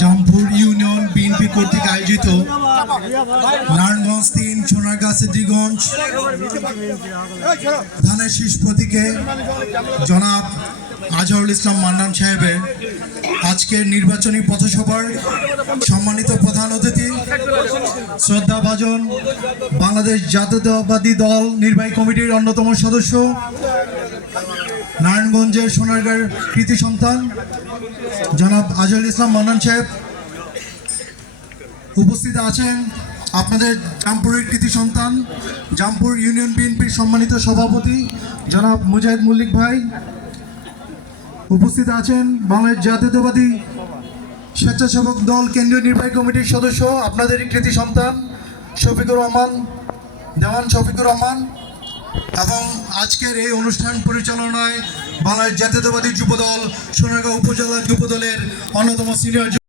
Jampur union BNP কর্তৃক আয়োজিত নারায়ণগঞ্জ 3 সোনারগাঁ সিদ্ধিরগঞ্জ ধানের শীষ প্রতীকে জনাব আজহারুল ইসলাম মান্নান সাহেবের আজকের নির্বাচনী পথসভার সম্মানিত প্রধান অতিথি শ্রদ্ধাভাজন বাংলাদেশ জাতীয়তাবাদী দল নির্বাহী কমিটির অন্যতম সদস্য নারায়ণগঞ্জের সোনারগাঁর কৃতি সন্তান জনাব আজহারুল ইসলাম মান্নান সাহেব উপস্থিত আছেন। আপনাদের জামপুরের কৃতি সন্তান জামপুর ইউনিয়ন বিএনপির সম্মানিত সভাপতি জনাব মুজাহিদ মল্লিক ভাই উপস্থিত আছেন। বাংলাদেশ জাতীয়তাবাদী স্বেচ্ছাসেবক দল কেন্দ্রীয় নির্বাহী কমিটির সদস্য আপনাদের কৃতি সন্তান শফিকুর রহমান দেওয়ান শফিকুর রহমান এবং আজকের এই অনুষ্ঠান পরিচালনায় বাংলাদেশ জাতীয়তাবাদী যুবদল সোনারগাঁ উপজেলা যুবদলের অন্যতম সিনিয়র